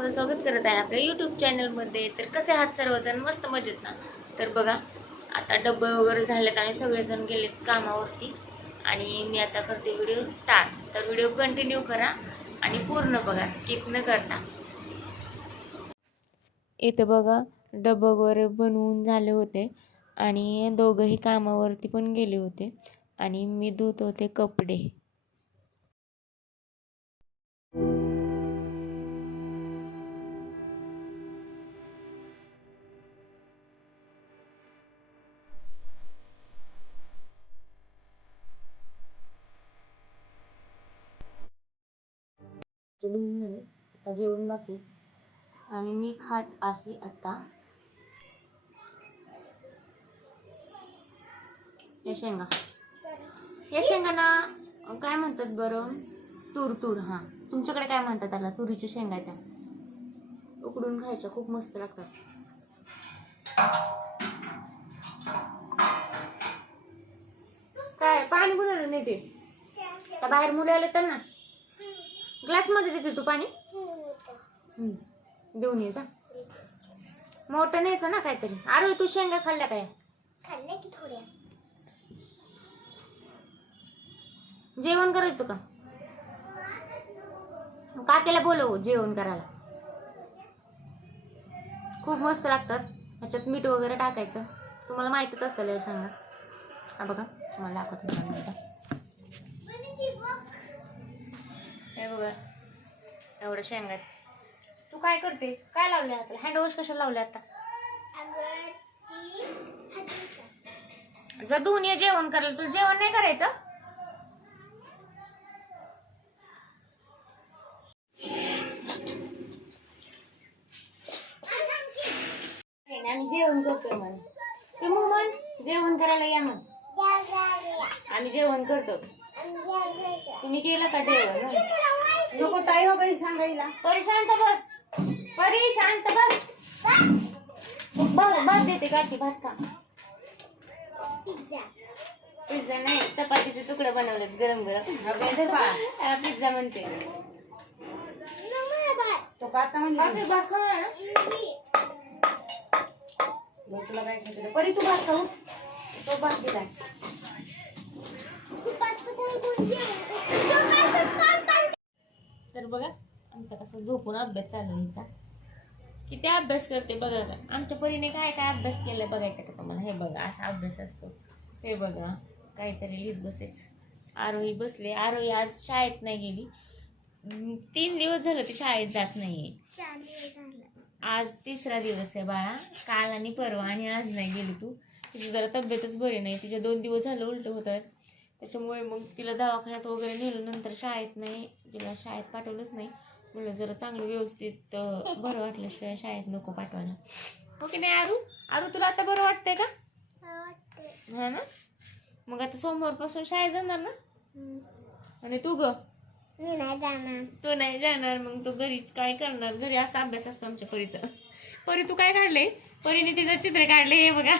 तुम्हाला स्वागत करत आहे आपल्या यूट्यूब चॅनलमध्ये. तर कसे आहात सर्वजण? मस्त मजेत ना? तर बघा, आता डब्बे वगैरे झालेत आणि सगळेजण गेलेत कामावरती आणि मी आता करते व्हिडिओ स्टार्ट. तर व्हिडिओ कंटिन्यू करा आणि पूर्ण बघा, स्किप न करता. इथे बघा, डब्बे वगैरे बनवून झाले होते आणि दोघंही कामावरती पण गेले होते आणि मी धुत होते कपडे. आता जेवण बाकी आणि मी खात आहे आता या शेंगा. या शेंगांना काय म्हणतात बरं? तूर. हां, तुमच्याकडे काय म्हणतात त्याला? तुरीच्या शेंगा त्या उकडून खायच्या, खूप मस्त लागतात. काय पाणी बनवलं नाही ते? त्या बाहेर मुलं आले तर ना ग्लासमध्ये देते तू पाणी. देऊन ये जा. मोठं न्यायचं ना काहीतरी. अरे तू शेंगा खाल्ल्या काय? खाल्ल्या की थोड्या. जेवण करायचं का? काकीला बोलव जेवण करायला. खूप मस्त लागतात. ह्याच्यात मीठ वगैरे टाकायचं. तुम्हाला माहितीच असेल हे शेंगा. हा बघा, तुम्हाला दाखवत नाही. हे बघा, एवढं शेंगा. तू काय करते? काय लावले हाताला? हँडवॉश कशाला लावले आता? जा धुवून ये जेवण करायला. तुला जेवण नाही करायचं? आम्ही जेवण करतोय म्हण. चिमू म्हण जेवण करायला या म्हण. आम्ही जेवण करतो. तुम्ही केलं का जेवण? नको ताई हो बाई सांगायला. परी शांत बस. परी शांत बस. भात देते काठी, भात खा. पिझ्झा नाही, चपातीचे तुकडे बनवलेत गरम गरम. पिझ्झा म्हणते तो का आता म्हणजे भात खा. तुला काय खायचं? परी तू भात खाऊ. तो भात दिला. तर बघा, आमचा कसा झोपून अभ्यास चालू आहे. किती अभ्यास करते बघा. आमच्या परीने काय काय अभ्यास केलाय बघायचं का तुम्हाला? हे बघा, असा अभ्यास असतो. हे बघा, काहीतरी लिहित बसेच. आरोही बसले. आरोही आज शाळेत नाही गेली. 3 दिवस झालं ती शाळेत जात नाहीये. आज 3रा दिवस आहे बाळा. काल आणि परवा आणि आज नाही गेली तू. तिची जरा तब्येतच बरी नाही. तिच्या 2 दिवस झालं उलट होत आहेत. त्याच्यामुळे मग तिला दवाखान्यात वगैरे नेलं. नंतर शाळेत नाही, तिला शाळेत पाठवलंच नाही. म्हणलं जरा चांगलं व्यवस्थित बरं वाटल्याशिवाय शाळेत नको पाठवायला. हो की नाही आरू? आरू तुला आता बरं वाटतंय का? हा ना. मग आता सोमवारपासून शाळेत जाणार ना? आणि तू ग? तू नाही जाणार. मग तू घरीच काय करणार? घरी असा अभ्यास असतो आमच्या परीचा. परी तू काय काढले? परीने तिचं चित्र काढले. हे बघा.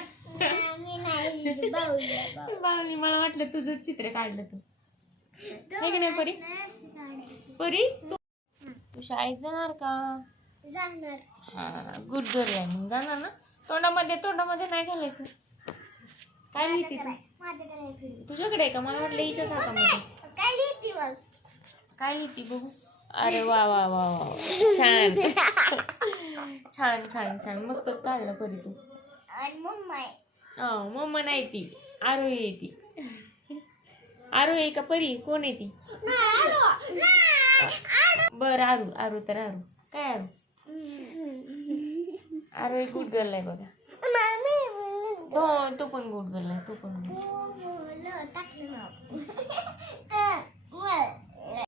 बावली, मला वाटलं तुझं चित्र काढलं तू. हे की नाही परी? परी तू शाळेत जाणार का? जाणार. हा, गुड गर्ल आहे. मग जाणार ना? तोंडामध्ये नाही घालायचं. काय लिहिते तू? तुझ्याकडे आहे का? मला वाटलं हिच्याच हातामध्ये. काय लिहिती बघू? अरे वा वा वा वा, छान छान छान छान. मस्तच काढलं परी तू. मम्मा नाही ती, आरोही आहे ती. आरोही आहे का परी? कोण आहे ती? बरं, आरू तर आरू. काय आरू? आरोही गुड गर्ल आहे बघा. तू पण गुड गर्ल आहे. तू पण